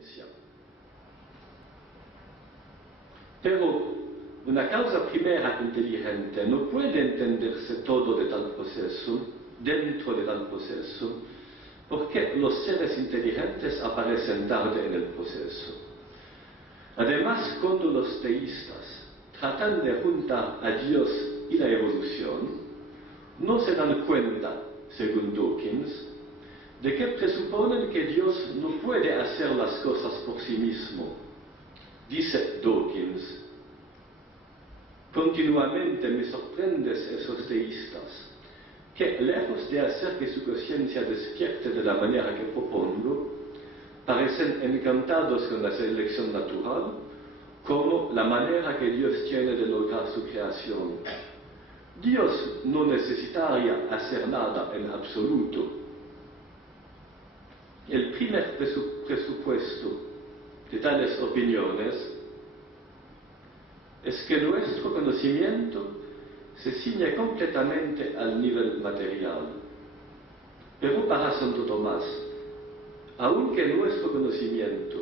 inteligencia. Pero una causa primera inteligente no puede entenderse todo de tal proceso, dentro de tal proceso, porque los seres inteligentes aparecen tarde en el proceso. Además, cuando los teístas tratan de juntar a Dios y la evolución, no se dan cuenta, según Dawkins, de que presuponen que Dios no puede hacer las cosas por sí mismo. Dice Dawkins: continuamente me sorprendes esos teístas, que lejos de hacer que su conciencia despierte de la manera que propongo, parecen encantados con la selección natural, como la manera que Dios tiene de lograr su creación. Dios no necesitaría hacer nada en absoluto. El primer presupuesto de tales opiniones es que nuestro conocimiento se ciñe completamente al nivel material. Pero para Santo Tomás, aunque nuestro conocimiento,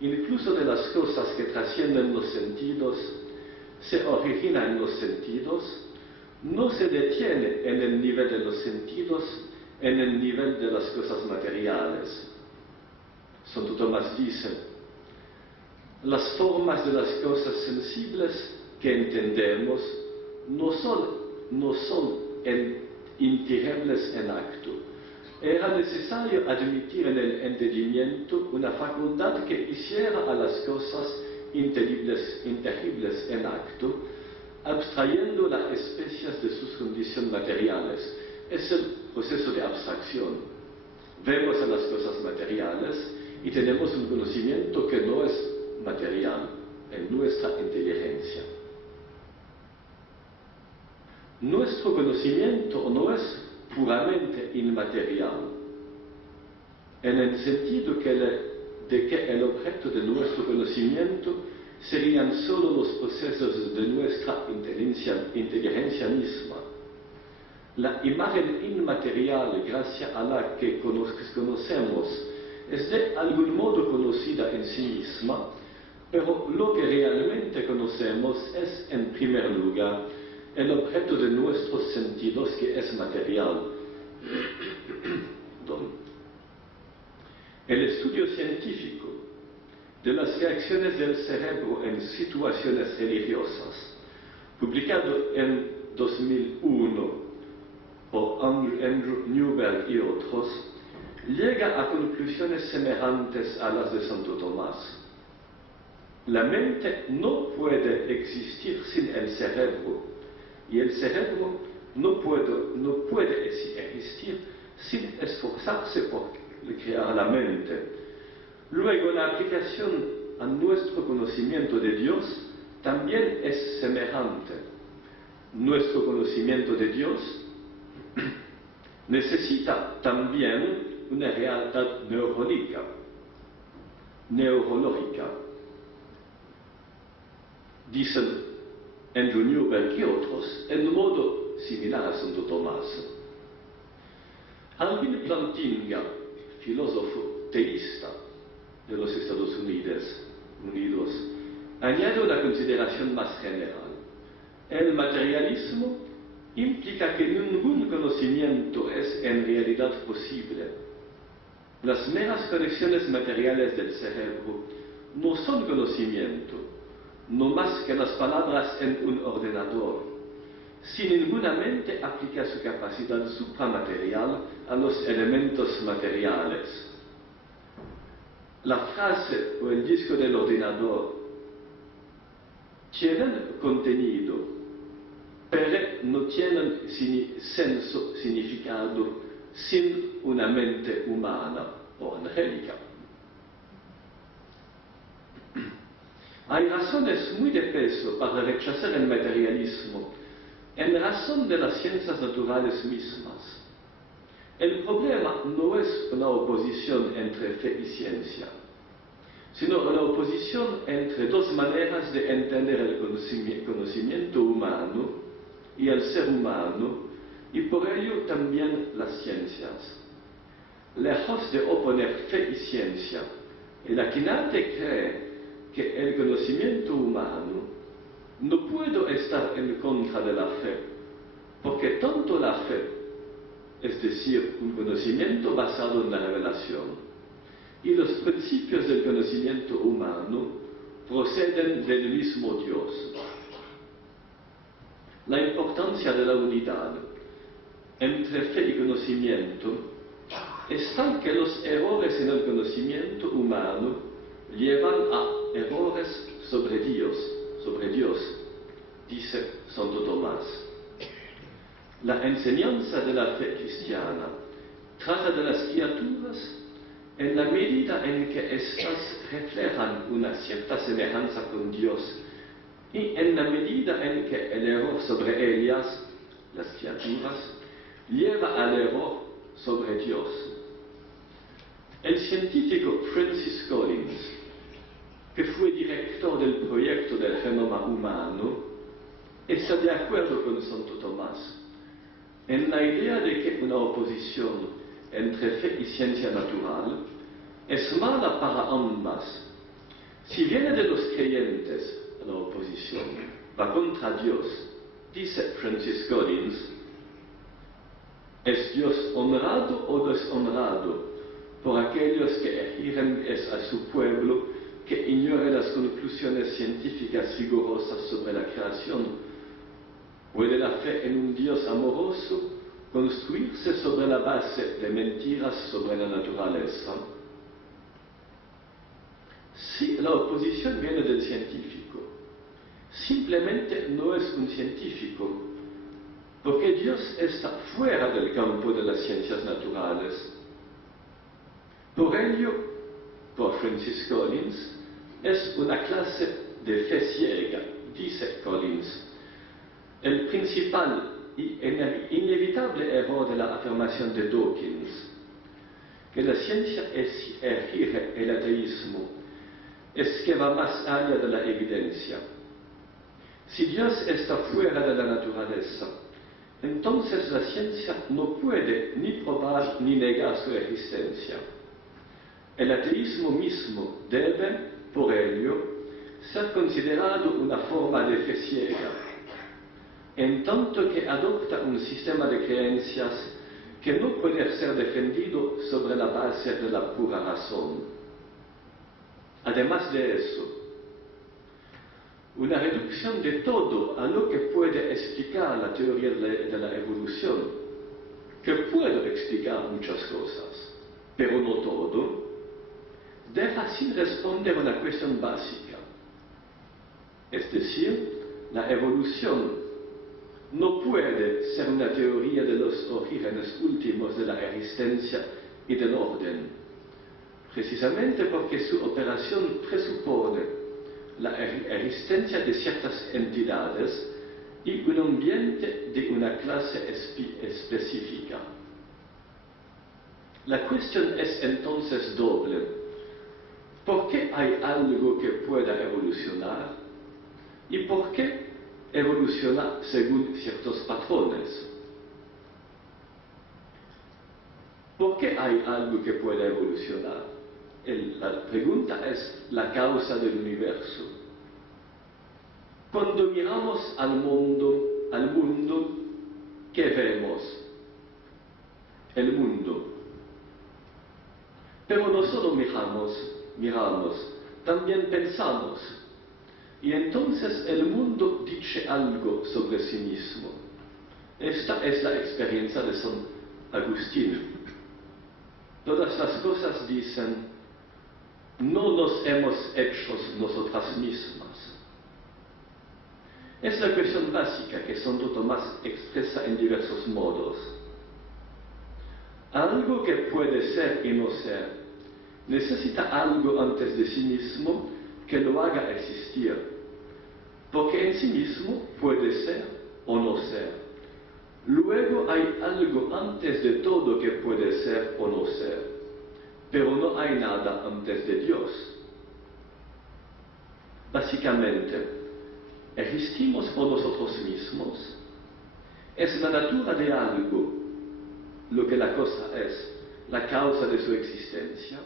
incluso de las cosas que trascienden los sentidos, se origina en los sentidos, no se detiene en el nivel de los sentidos, en el nivel de las cosas materiales. Santo Tomás dice: las formas de las cosas sensibles que entendemos no son inteligibles en acto. Era necesario admitir en el entendimiento una facultad que hiciera a las cosas inteligibles en acto, abstrayendo las especies de sus condiciones materiales. Es el proceso de abstracción. Vemos a las cosas materiales y tenemos un conocimiento que no es material en nuestra inteligencia. Nuestro conocimiento no es puramente inmaterial, en el sentido de que el objeto de nuestro conocimiento serían solo los procesos de nuestra inteligencia misma. La imagen inmaterial, gracias a la que conocemos, es de algún modo conocida en sí misma, pero lo que realmente conocemos es, en primer lugar, el objeto de nuestros sentidos, que es material. El estudio científico de las reacciones del cerebro en situaciones religiosas, publicado en 2001 por Andrew Newberg y otros, llega a conclusiones semejantes a las de Santo Tomás. La mente no puede existir sin el cerebro, y el cerebro no puede existir sin esforzarse por crear la mente. Luego, la aplicación a nuestro conocimiento de Dios también es semejante. Nuestro conocimiento de Dios necesita también una realidad neurológica, dicen Andrew Newberg y otros, en modo similar a Santo Tomás. Alvin Plantinga, filósofo teísta de los Estados Unidos, añade una consideración más general. El materialismo implica que ningún conocimiento es en realidad posible. Las meras conexiones materiales del cerebro no son conocimiento, no más que las palabras en un ordenador. Si ninguna mente aplica su capacidad supramaterial a los elementos materiales. La frase o el disco del ordenador tienen contenido, pero no tienen senso, significado, sin una mente humana o angélica. Hay razones muy de peso para rechazar el materialismo en razón de las ciencias naturales mismas. El problema no es una oposición entre fe y ciencia, sino una oposición entre dos maneras de entender el conocimiento humano y el ser humano, y por ello también las ciencias. Lejos de oponer fe y ciencia, El Akinate cree que el conocimiento humano no puede estar en contra de la fe, porque tanto la fe, es decir, un conocimiento basado en la revelación, y los principios del conocimiento humano proceden del mismo Dios. La importancia de la unidad entre fe y conocimiento es tal que los errores en el conocimiento humano llevan a errores sobre Dios, dice Santo Tomás. La enseñanza de la fe cristiana trata de las criaturas en la medida en que éstas reflejan una cierta semejanza con Dios y en la medida en que el error sobre ellas, las criaturas, lleva al error sobre Dios. El científico Francis Collins, que fue director del proyecto del genoma humano, está de acuerdo con Santo Tomás en la idea de que una oposición entre fe y ciencia natural es mala para ambas. Si viene de los creyentes, la oposición va contra Dios, dice Francis Collins, ¿es Dios honrado o deshonrado por aquellos que exigen a su pueblo que ignore las conclusiones científicas rigurosas sobre la creación? ¿Puede la fe en un Dios amoroso construirse sobre la base de mentiras sobre la naturaleza? Si la oposición viene del científico, simplemente no es un científico, porque Dios está fuera del campo de las ciencias naturales. Por ello, por Francis Collins, es una clase de fe ciega, dice Collins. El principal y inevitable error de la afirmación de Dawkins, que la ciencia exige el ateísmo, es que va más allá de la evidencia. Si Dios está fuera de la naturaleza, entonces la ciencia no puede ni probar ni negar su existencia. El ateísmo mismo debe, por ello, ser considerado una forma de fe ciega, en tanto que adopta un sistema de creencias que no puede ser defendido sobre la base de la pura razón. Además de eso, una reducción de todo a lo que puede explicar la teoría de la evolución, que puede explicar muchas cosas, pero no todo, deja sin responder una cuestión básica. Es decir, la evolución no puede ser una teoría de los orígenes últimos de la existencia y del orden, precisamente porque su operación presupone la existencia de ciertas entidades y un ambiente de una clase específica. La cuestión es entonces doble. ¿Por qué hay algo que pueda evolucionar? ¿Y por qué evoluciona según ciertos patrones? ¿Por qué hay algo que pueda evolucionar? La pregunta es la causa del universo. Cuando miramos al mundo, ¿qué vemos? El mundo. Pero no solo miramos, también pensamos. Y entonces el mundo dice algo sobre sí mismo. Esta es la experiencia de San Agustín. Todas las cosas dicen, no nos hemos hecho nosotras mismas. Es la cuestión básica que Santo Tomás expresa en diversos modos. Algo que puede ser y no ser, necesita algo antes de sí mismo que lo haga existir, porque en sí mismo puede ser o no ser. Luego hay algo antes de todo que puede ser o no ser, pero no hay nada antes de Dios. Básicamente, existimos por nosotros mismos. Es la natura de algo lo que la cosa es, la causa de su existencia.